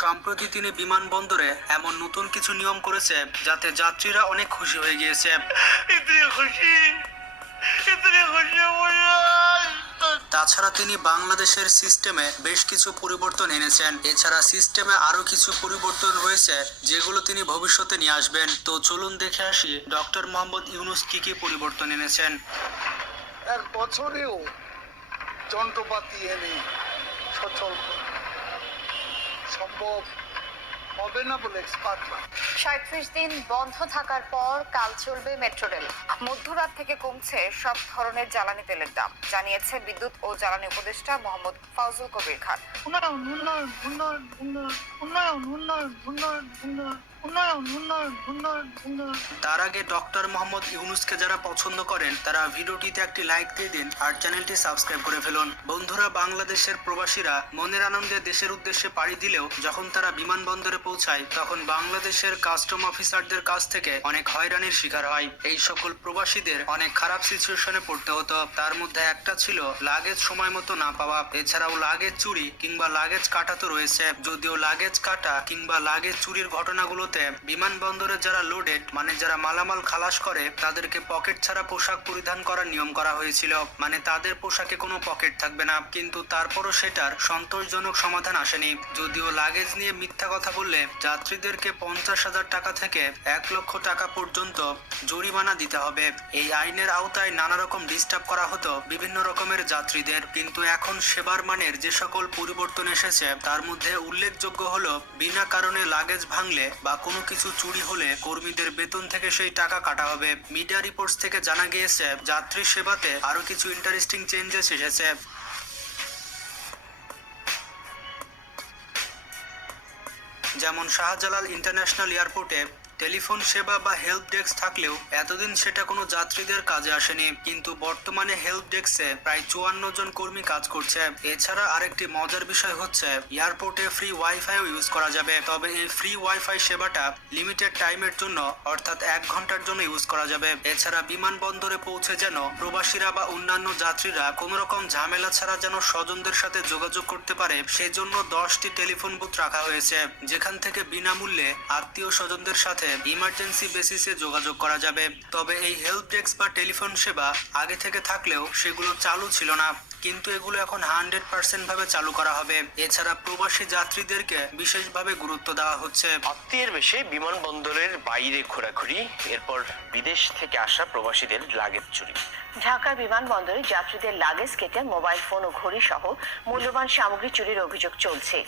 সম্প্রতি তিনি বিমানবন্দরে এমন নতুন কিছু নিয়ম করেছে যাতে যাত্রীরা অনেক খুশি হয়ে গিয়েছে। তাছাড়া তিনি বাংলাদেশের সিস্টেমে বেশ কিছু পরিবর্তন এনেছেন। এছাড়া সিস্টেমে আরো কিছু পরিবর্তন রয়েছে যেগুলো তিনি ভবিষ্যতে নিয়ে আসবেন। তো চলুন দেখে আসি ডক্টর মোহাম্মদ ইউনূস কি কি পরিবর্তন এনেছেন। এক বছরেও যন্ত্রপাতি এনে সচল সম্ভব হবে না বলে এক্সপার্টরা। ৩৭ দিন বন্ধ থাকার পর কাল চলবে মেট্রো রেল। মধ্যরাত থেকে কমছে সব ধরনের জ্বালানি তেলের দাম, জানিয়েছে বিদ্যুৎ ও জ্বালানি উপদেষ্টা মোহাম্মদ ফাউজুল কবির খান। তার আগে ডক্টর মোহাম্মদ ইউনূসকে যারা পছন্দ করেন তারা ভিডিওটিতে একটি লাইক দিয়ে দিন আর চ্যানেলটি সাবস্ক্রাইব করে ফেলুন। বন্ধুরা, বাংলাদেশের প্রবাসীরা মনের আনন্দে দেশের উদ্দেশ্যে পাড়ি দিলেও যখন তারা বিমানবন্দরে পৌঁছায় তখন বাংলাদেশের কাস্টম অফিসারদের কাছ থেকে অনেক হয়রানির শিকার হয়। এই সকল প্রবাসীদের অনেক খারাপ সিচুয়েশনে পড়তে হতো। তার মধ্যে একটা ছিল লাগেজ সময় মতো না পাওয়া। এছাড়াও লাগেজ চুরি কিংবা লাগেজ কাটা তো রয়েছে। যদিও লাগেজ কাটা কিংবা লাগেজ চুরির ঘটনাগুলোতে বিমানবন্দরে যারা লোডেড মানে যারা মালামাল খালাস করে তাদেরকে পকেট ছাড়া পোশাক পরিধান করার নিয়ম করা হয়েছিল। মানে তাদের পোশাকে কোনো পকেট থাকবে না। কিন্তু তারপরও সেটার সন্তোষজনক সমাধান আসেনি। যদিও লাগেজ নিয়ে মিথ্যা কথা বললে যাত্রীদেরকে 50,000 টাকা থেকে 1 লক্ষ টাকা পর্যন্ত জরিমানা দিতে হবে। এই আইনের আওতায় নানা রকম ডিস্টার্ব করা হতো বিভিন্ন রকমের যাত্রীদের। কিন্তু এখন সেবার মানের যে সকল পরিবর্তন এসেছে তার মধ্যে উল্লেখযোগ্য হলো বিনা কারণে লাগেজ ভাঙলে বা কোনো কিছু চুরি হলে কর্মীদের বেতন থেকে সেই টাকা কাটা হবে। মিডিয়া রিপোর্টস থেকে জানা গিয়েছে যাত্রী সেবাতে আরো কিছু ইন্টারেস্টিং চেঞ্জেস এসেছে। যেমন শাহজালাল ইন্টারন্যাশনাল এয়ারপোর্টে টেলিফোন সেবা বা হেল্প ডেস্ক থাকলেও এতদিন সেটা কোনো যাত্রীদের কাজে আসেনি, কিন্তু বর্তমানে হেল্প ডেস্কে প্রায় 54 জন কর্মী কাজ করছে। এছাড়া আরেকটি মজার বিষয় হচ্ছে এয়ারপোর্টে ফ্রি ওয়াইফাইও ইউজ করা যাবে। তবে এই ফ্রি ওয়াইফাই সেবাটা লিমিটেড টাইমের জন্য অর্থাৎ 1 ঘন্টার জন্য ইউজ করা যাবে। এছাড়া বিমানবন্দরে পৌঁছে যেন প্রবাসীরা বা অন্যান্য যাত্রীরা কোনো রকম ঝামেলা ছাড়া যেন স্বজনদের সাথে যোগাযোগ করতে পারে সেজন্য 10টি টেলিফোন বুথ রাখা হয়েছে, যেখান থেকে বিনামূল্যে আত্মীয় স্বজনদের সাথে ইমার্জেন্সি বেসিসে যোগাযোগ করা যাবে। তবে এই হেল্প ডেস্ক বা টেলিফোন সেবা আগে থেকে থাকলেও সেগুলো চালু ছিল না, কিন্তু এগুলো এখন 100% ভাবে চালু করা হবে। এছাড়া প্রবাসী যাত্রীদেরকে বিশেষভাবে গুরুত্ব দেওয়া হচ্ছে। আত্মীয়ের বেশে বিমানবন্দরের বাইরে ঘোরাঘুরি, এরপর বিদেশ থেকে আসা প্রবাসীদের লাগেজ চুরি। ঢাকার বিমানবন্দরে যাত্রীদের লাগেজ কেটে মোবাইল ফোন ও ঘড়ি সহ মূল্যবান সামগ্রী চুরির অভিযোগ চলছে।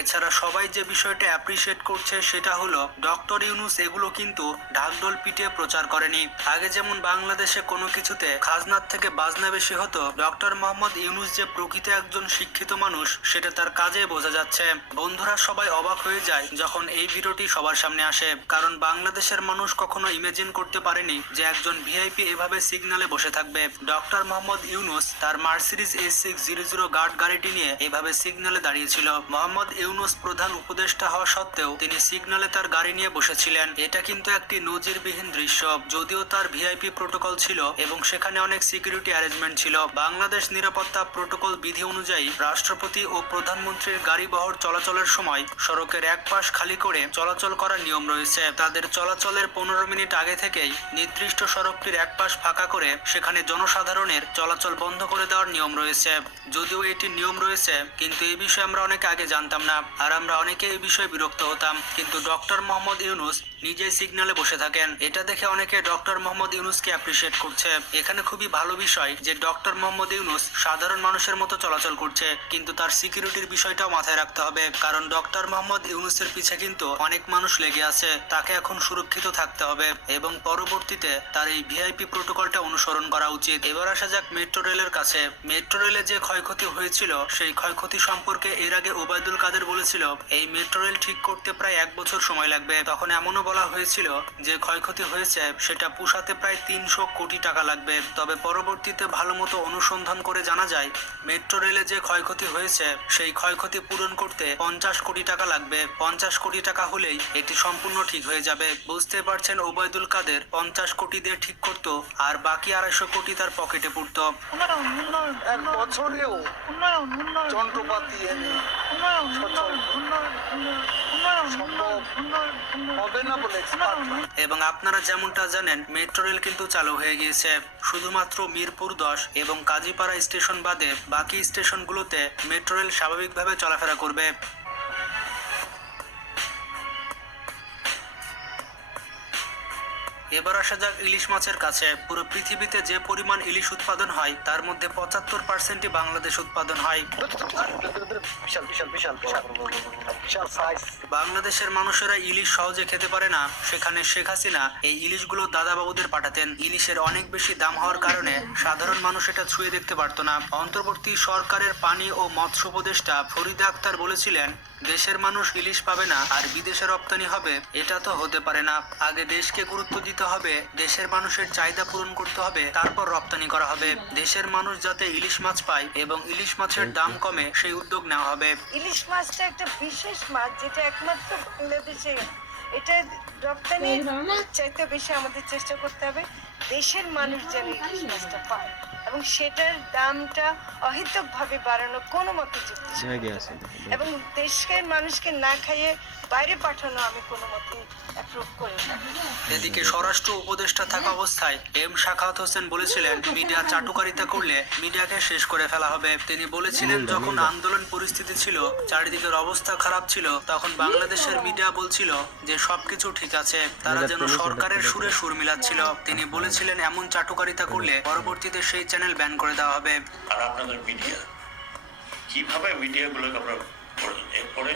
এছাড়া সবাই যে বিষয়টা অ্যাপ্রিসিয়েট করছে সেটা হলো ডক্টর ইউনূস এগুলো কিন্তু ঢাকঢোল পিটিয়ে প্রচার করেনি। আগে যেমন বাংলাদেশে কোনো কিছুতে খাজনার থেকে বাজনা বেশি হতো, ডক্টর মোহাম্মদ ইউনূস যে প্রকৃত একজন শিক্ষিত মানুষ সেটা তার কাজে বোঝা যাচ্ছে। বন্ধুরা, সবাই অবাক হয়ে যায় যখন এই ভিডিওটি সবার সামনে আসে, কারণ বাংলাদেশের মানুষ কখনো ইমাজিন করতে পারেনি যে একজন ভিআইপি এভাবে সিগন্যালে বসে থাকবে। ডক্টর মোহাম্মদ ইউনূস তার মার্সিডিজ S600 গার্ড গাড়িটি নিয়ে এভাবে সিগন্যালে দাঁড়িয়েছিল। মোহাম্মদ ইউনূস প্রধান উপদেষ্টা হওয়া সত্ত্বেও তিনি সিগন্যালে তার গাড়ি নিয়ে বসেছিলেন। এটা কিন্তু একটি নজিরবিহীন দৃশ্য। যদিও তার ভিআইপি প্রোটোকল ছিল এবং সেখানে অনেক সিকিউরিটি অ্যারেঞ্জমেন্ট ছিল, বাংলাদেশ নিরাপত্তা প্রোটোকল বিধি অনুযায়ী রাষ্ট্রপতি ও প্রধানমন্ত্রীর গাড়ি বহর চলাচলের সময় সড়কের এক পাশ খালি করে চলাচল করার নিয়ম রয়েছে। তাদের চলাচলের 15 মিনিট আগে থেকেই নির্দিষ্ট সড়কটির এক পাশ ফাঁকা করে সেখানে জনসাধারণের চলাচল বন্ধ করে দেওয়ার নিয়ম রয়েছে। যদিও এটি নিয়ম রয়েছে, কিন্তু এই বিষয়ে আমরা অনেক আগে জানতাম না আর আমরা অনেকে এই বিষয়ে বিরক্ত হতাম। কিন্তু ডক্টর মোহাম্মদ ইউনূস নিজেই সিগন্যালে বসে থাকেন। এটা দেখে অনেকে ডক্টর মোহাম্মদ ইউনূসকে অ্যাপ্রিসিয়েট করছে। এখানে খুবই ভালো বিষয় যে ডক্টর মোহাম্মদ ইউনূস সাধারণ মানুষের মতো চলাচল করছে, কিন্তু তার সিকিউরিটির বিষয়টাও মাথায় রাখতে হবে, কারণ ডক্টর মোহাম্মদ ইউনূসের পিছে কিন্তু অনেক মানুষ লেগে আছে। তাকে এখন সুরক্ষিত থাকতে হবে এবং পরবর্তীতে তার এই ভিআইপি প্রোটোকলটা অনুসরণ করা উচিত। এবার আসা যাক মেট্রো রেলের কাছে। মেট্রো রেলে যে ক্ষয়ক্ষতি হয়েছিল সেই ক্ষয়ক্ষতি সম্পর্কে এর আগে ওবায়দুল কাদের বলেছিল এই মেট্রো রেল ঠিক করতে প্রায় 1 বছর সময় লাগবে। তখন এমনও বলা হয়েছিল যে ক্ষয়ক্ষতি হয়েছে সেটা পুষাতে প্রায় 300 কোটি টাকা লাগবে। তবে পরবর্তীতে ভালো মতো অনুসন্ধান করে জানা যায় মেট্রো রেলে যে ক্ষয়ক্ষতি হয়েছে সেই ক্ষয়ক্ষতি পূরণ করতে 50 কোটি টাকা লাগবে। 50 কোটি টাকা হলেই এটি সম্পূর্ণ ঠিক হয়ে যাবে। বুঝতে পারছেন, ওবায়দুল কাদের 50 কোটি দিয়ে ঠিক করতো আর বাকি 250 কোটি তার পকেটে পড়তো। এক বছরেও যন্ত্রপাতি এনে সচল সম্ভব হবে না বলে এক্সপার্ট এবং আপনারা যেমনটা জানেন মেট্রো রেল কিন্তু চালু হয়ে গিয়েছে। শুধুমাত্র মিরপুর 10 এবং কাজীপাড়া স্টেশন বাদে বাকি স্টেশনগুলোতে মেট্রো রেল স্বাভাবিকভাবে চলাফেরা করবে। এবার আসা যাক ইলিশ মাছের কাছে। পুরো পৃথিবীতে যে পরিমাণ ইলিশ উৎপাদন হয় তার মধ্যে 75%ই বাংলাদেশ উৎপাদন হয়। বিশাল বিশাল বিশাল বিশাল বিশাল সাইজ। বাংলাদেশের মানুষেরা ইলিশ সহজে খেতে পারে না, সেখানে শেখ হাসিনা এই ইলিশগুলো দাদাবাবুদের পাঠাতেন। ইলিশের অনেক বেশি দাম হওয়ার কারণে সাধারণ মানুষ এটা ছুঁয়ে দেখতে পারতো না। অন্তর্বর্তী সরকারের পানি ও মৎস্য উপদেষ্টা ফরিদা আক্তার বলেছিলেন দেশের মানুষ ইলিশ পাবে না আর বিদেশে রপ্তানি হবে, এটা তো হতে পারে না। আগে দেশকে গুরুত্ব দিতে হবে, দেশের মানুষের চাহিদা পূরণ করতে হবে, তারপর রপ্তানি করা হবে। দেশের মানুষ যাতে ইলিশ মাছ পায় এবং ইলিশ মাছের দাম কমে সেই উদ্যোগ নেওয়া হবে। ইলিশ মাছটা একটা বিশেষ মাছ যেটা একমাত্র বাংলাদেশে, এটা রপ্তানি চাইতে বেশি আমাদের চেষ্টা করতে হবে দেশের মানুষ যেন ইলিশ মাছটা পায় এবং সেটার দামটা অহেতুকভাবে বাড়ানো কোনো মতে যুক্তিযুক্ত এবং দেশের মানুষকে না খাইয়ে বাইরে পাঠানো আমি কোনো মতে অ্যাপ্রুভ করি না। এদিকে স্বরাষ্ট্র উপদেষ্টা থাকা অবস্থায় এম শাখাওয়াত হোসেন বলেছিলেন মিডিয়া চাটুকারিতা করলে মিডিয়াকে শেষ করে ফেলা হবে। তিনি বলেছিলেন যখন আন্দোলন পরিস্থিতি ছিল, চারিদিকের অবস্থা খারাপ ছিল, তখন বাংলাদেশের মিডিয়া বলছিল যে সবকিছু ঠিক আছে, তারা যেন সরকারের সুরে সুর মিলাচ্ছিল। তিনি বলেছিলেন এমন চাটুকারিতা করলে পরবর্তীতে সেই চ্যানেল ব্যান করে দেওয়া হবে। আর আপনাদের মিডিয়া কিভাবে মিডিয়াগুলোকে আপনারা করলেন, এরপরে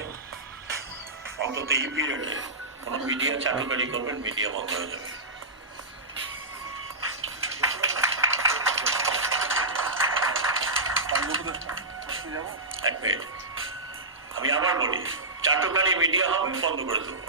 অন্তত এই পিরিয়ডে কোনো মিডিয়া চাটুকারি করবেন, মিডিয়া বন্ধ হয়ে যাবে। এক মিনিট, আমি আবার বলি, চাটুকারি মিডিয়া হবে, বন্ধ করে দেবো।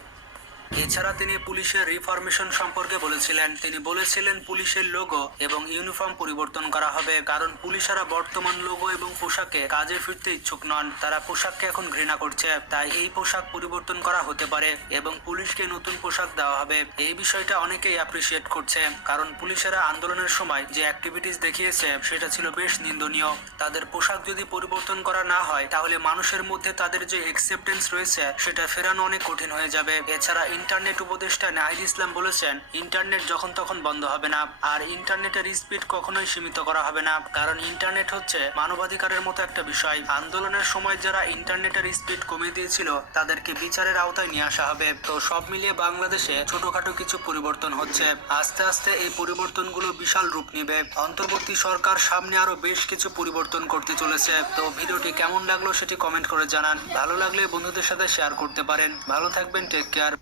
এছাড়া তিনি পুলিশের রিফরমেশন সম্পর্কে বলেছিলেন। তিনি বলেছিলেন পুলিশের লোগো এবং ইউনিফর্ম পরিবর্তন করা হবে, কারণ পুলিশেরা বর্তমান লোগো এবং পোশাকে কাজে ফিরতে ইচ্ছুক নন। তারা পোশাককে এখন ঘৃণা করছে, তাই এই পোশাক পরিবর্তন করা হতে পারে এবং পুলিশকে নতুন পোশাক দেওয়া হবে। এই বিষয়টা অনেকেই অ্যাপ্রিসিয়েট করছে, কারণ পুলিশেরা আন্দোলনের সময় যে অ্যাক্টিভিটিস দেখিয়েছে সেটা ছিল বেশ নিন্দনীয়। তাদের পোশাক যদি পরিবর্তন করা না হয় তাহলে মানুষের মধ্যে তাদের যে অ্যাকসেপ্টেন্স রয়েছে সেটা ফেরানো অনেক কঠিন হয়ে যাবে। এছাড়া ইন্টারনেট উপদেষ্টা নাহিদ ইসলাম বলেছেন ইন্টারনেট যখন তখন বন্ধ হবে না আর ইন্টারনেটের স্পিড কখনোই সীমিত করা হবে না, কারণ ইন্টারনেট হচ্ছে মানবাধিকারের মতো একটা বিষয়। আন্দোলনের সময় যারা ইন্টারনেটের স্পিড কমিয়ে দিয়েছিল তাদেরকে বিচারের আওতায় নিয়ে আসা হবে। তো সব মিলিয়ে বাংলাদেশে ছোটখাটো কিছু পরিবর্তন হচ্ছে, আস্তে আস্তে এই পরিবর্তনগুলো বিশাল রূপ নেবে। অন্তর্বর্তী সরকার সামনে আরো বেশ কিছু পরিবর্তন করতে চলেছে। তো ভিডিওটি কেমন লাগলো সেটি কমেন্ট করে জানান। ভালো লাগলে বন্ধুদের সাথে শেয়ার করতে পারেন। ভালো থাকবেন, টেক কেয়ার।